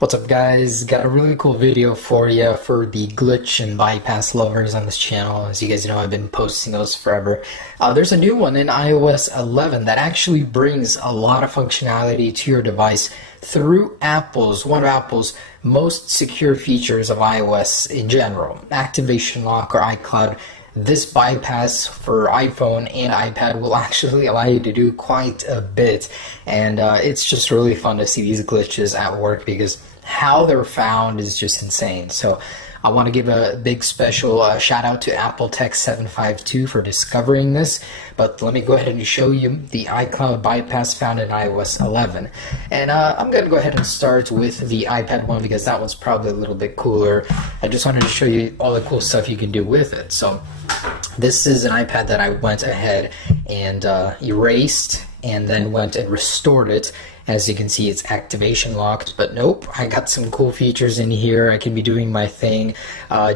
What's up guys, got a really cool video for you for the glitch and bypass lovers on this channel. As you guys know, I've been posting those forever. There's a new one in iOS 11 that actually brings a lot of functionality to your device through one of Apple's most secure features of iOS in general, Activation Lock or iCloud. This bypass for iPhone and iPad will actually allow you to do quite a bit, and it's just really fun to see these glitches at work because how they're found is just insane. So I want to give a big special shout out to Apple Tech 752 for discovering this, but let me go ahead and show you the iCloud bypass found in iOS 11. And I'm going to go ahead and start with the iPad one because that one's probably a little bit cooler. I just wanted to show you all the cool stuff you can do with it. So this is an iPad that I went ahead and erased and then went and restored it. As you can see, it's activation locked, but nope, I got some cool features in here. I can be doing my thing,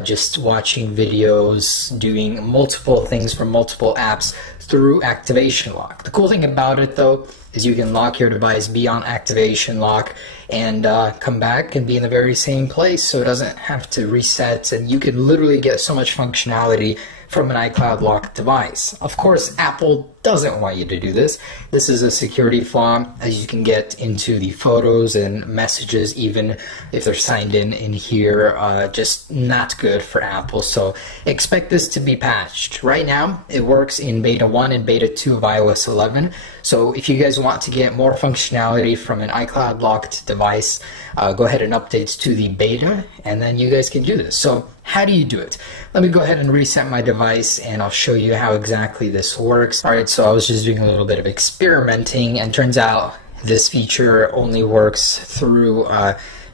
just watching videos, doing multiple things from multiple apps through activation lock. The cool thing about it though is you can lock your device, be on activation lock, and come back and be in the very same place, so it doesn't have to reset, and you can literally get so much functionality from an iCloud locked device. Of course, Apple doesn't want you to do this. This is a security flaw, as you can get into the photos and messages even if they're signed in here. Just not good for Apple, so expect this to be patched. Right now, it works in Beta 1 and Beta 2 of iOS 11, so if you guys want to get more functionality from an iCloud locked device, go ahead and update to the beta, and then you guys can do this. So how do you do it? Let me go ahead and reset my device and I'll show you how exactly this works. Alright, so I was just doing a little bit of experimenting, and turns out this feature only works through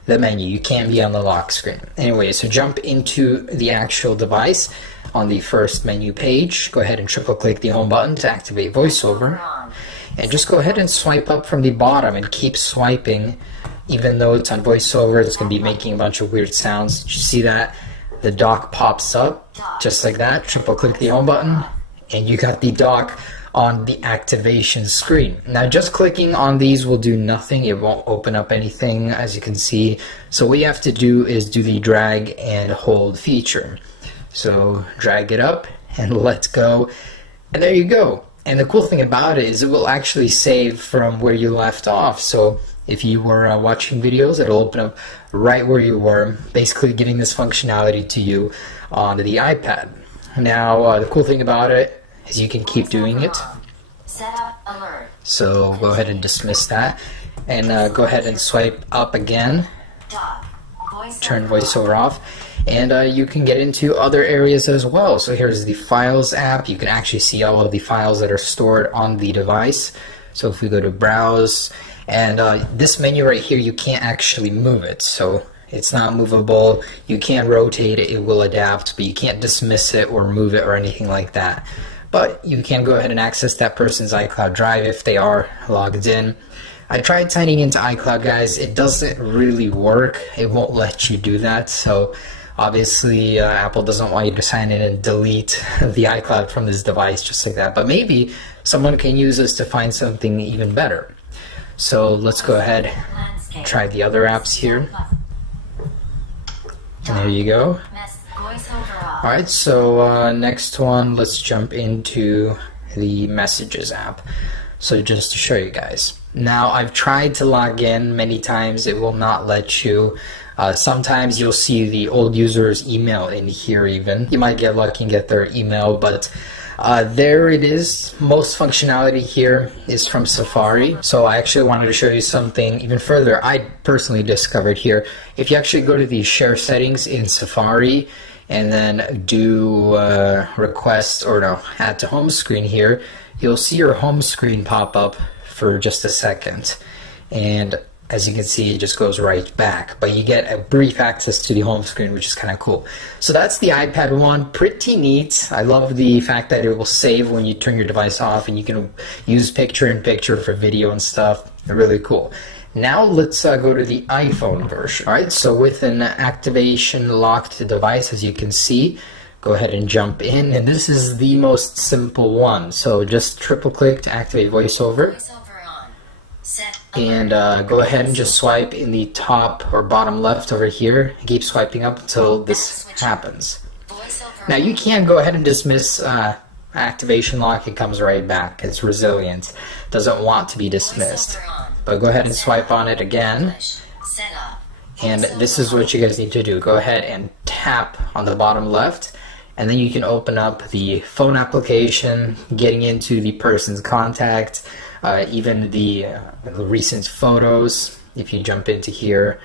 the menu. You can't be on the lock screen. Anyway, so jump into the actual device on the first menu page. Go ahead and triple click the home button to activate VoiceOver, and just go ahead and swipe up from the bottom and keep swiping. Even though it's on VoiceOver, it's going to be making a bunch of weird sounds. Did you see that? The dock pops up just like that. Triple click the home button and you got the dock on the activation screen. Now just clicking on these will do nothing. It won't open up anything, as you can see. So what you have to do is do the drag and hold feature. So drag it up and let go, and there you go. And the cool thing about it is it will actually save from where you left off. So if you were watching videos, it'll open up right where you were, basically giving this functionality to you onto the iPad. Now, the cool thing about it is you can keep doing it. So go ahead and dismiss that, and go ahead and swipe up again. Turn VoiceOver off, and you can get into other areas as well. So here's the Files app. You can actually see all of the files that are stored on the device. So if we go to Browse, and this menu right here, you can't actually move it, so it's not movable. You can rotate it, it will adapt, but you can't dismiss it or move it or anything like that. But you can go ahead and access that person's iCloud drive if they are logged in. I tried signing into iCloud, guys. It doesn't really work. It won't let you do that, so obviously Apple doesn't want you to sign in and delete the iCloud from this device just like that. But maybe someone can use this to find something even better. So let's go ahead and try the other apps here. And there you go. Alright, so next one, let's jump into the Messages app. So just to show you guys. Now, I've tried to log in many times. It will not let you. Sometimes you'll see the old user's email in here even. You might get lucky and get their email, but there it is. Most functionality here is from Safari. So I actually wanted to show you something even further I personally discovered here. If you actually go to the share settings in Safari and then do request, or no, add to home screen here, you'll see your home screen pop up for just a second. And as you can see, it just goes right back, but you get a brief access to the home screen, which is kind of cool. So that's the iPad one. Pretty neat. I love the fact that it will save when you turn your device off, and you can use picture-in-picture for video and stuff. Really cool. Now let's go to the iPhone version. Alright, so with an activation locked device, as you can see, go ahead and jump in, and this is the most simple one. So just triple click to activate VoiceOver. VoiceOver on. Set And go ahead and just swipe in the top or bottom left over here. Keep swiping up until this happens. Now you can go ahead and dismiss activation lock. It comes right back. It's resilient. Doesn't want to be dismissed. But go ahead and swipe on it again. And this is what you guys need to do. Go ahead and tap on the bottom left, and then you can open up the phone application, getting into the person's contact, even the recent photos. If you jump into here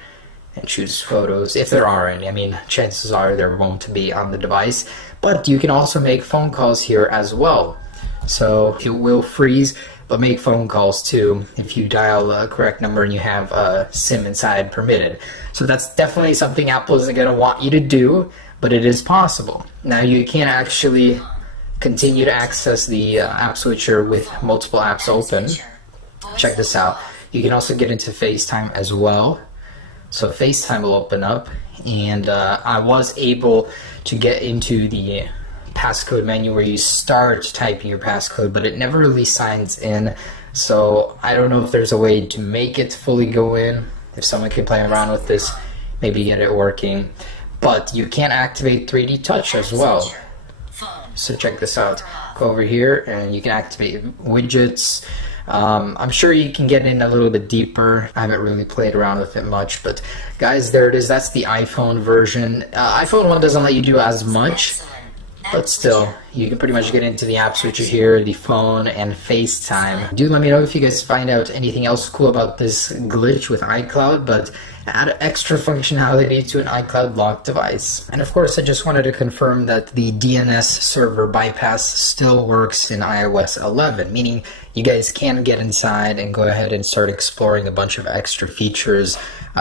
and choose photos, if there are any. I mean, chances are there won't be on the device, but you can also make phone calls here as well. So it will freeze, but make phone calls too if you dial a correct number and you have a SIM inside permitted. So that's definitely something Apple isn't going to want you to do, but it is possible. Now you can actually continue to access the app switcher with multiple apps open. Check this out. You can also get into FaceTime as well. So FaceTime will open up, and I was able to get into the passcode menu where you start typing your passcode, but it never really signs in. So I don't know if there's a way to make it fully go in. If someone can play around with this, maybe get it working. But you can activate 3D touch as well. So check this out. Go over here and you can activate widgets. I'm sure you can get in a little bit deeper. I haven't really played around with it much, but guys, there it is. That's the iPhone version. iPhone 1 doesn't let you do as much, but still, you can pretty much get into the app switcher here, the phone, and FaceTime. Do let me know if you guys find out anything else cool about this glitch with iCloud, but add extra functionality to an iCloud locked device. And of course, I just wanted to confirm that the DNS server bypass still works in iOS 11, meaning you guys can get inside and go ahead and start exploring a bunch of extra features,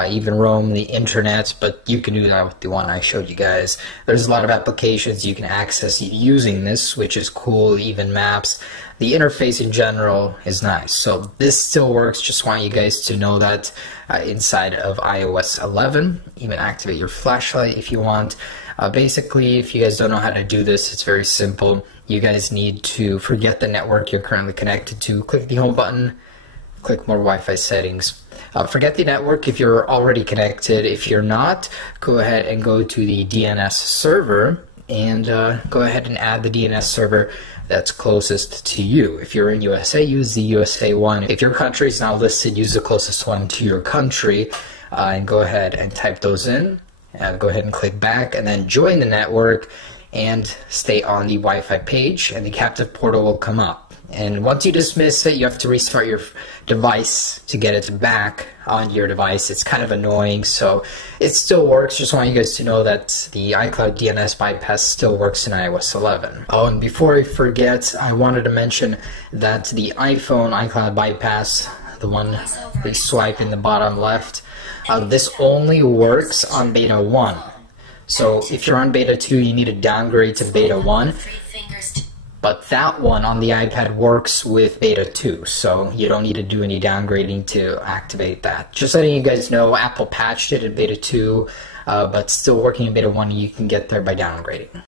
even roam the internet, but you can do that with the one I showed you guys. There's a lot of applications you can access using this, which is cool, even maps. The interface in general is nice. So this still works. Just want you guys to know that inside of iOS 11, even activate your flashlight if you want. Basically, if you guys don't know how to do this, it's very simple. You guys need to forget the network you're currently connected to. Click the home button, click more Wi-Fi settings. Forget the network if you're already connected. If you're not, go ahead and go to the DNS server and go ahead and add the DNS server that's closest to you. If you're in USA, use the USA one. If your country is not listed, use the closest one to your country, and go ahead and type those in. Go ahead and click back and then join the network and stay on the Wi-Fi page, and the captive portal will come up. And once you dismiss it, you have to restart your device to get it back on your device. It's kind of annoying, so it still works. Just want you guys to know that the iCloud DNS bypass still works in iOS 11. Oh, and before I forget, I wanted to mention that the iPhone iCloud bypass, the one we swipe in the bottom left, this only works on beta 1. So if you're on beta 2, you need to downgrade to beta 1. But that one on the iPad works with beta 2, so you don't need to do any downgrading to activate that. Just letting you guys know, Apple patched it in beta 2, but still working in beta 1, you can get there by downgrading.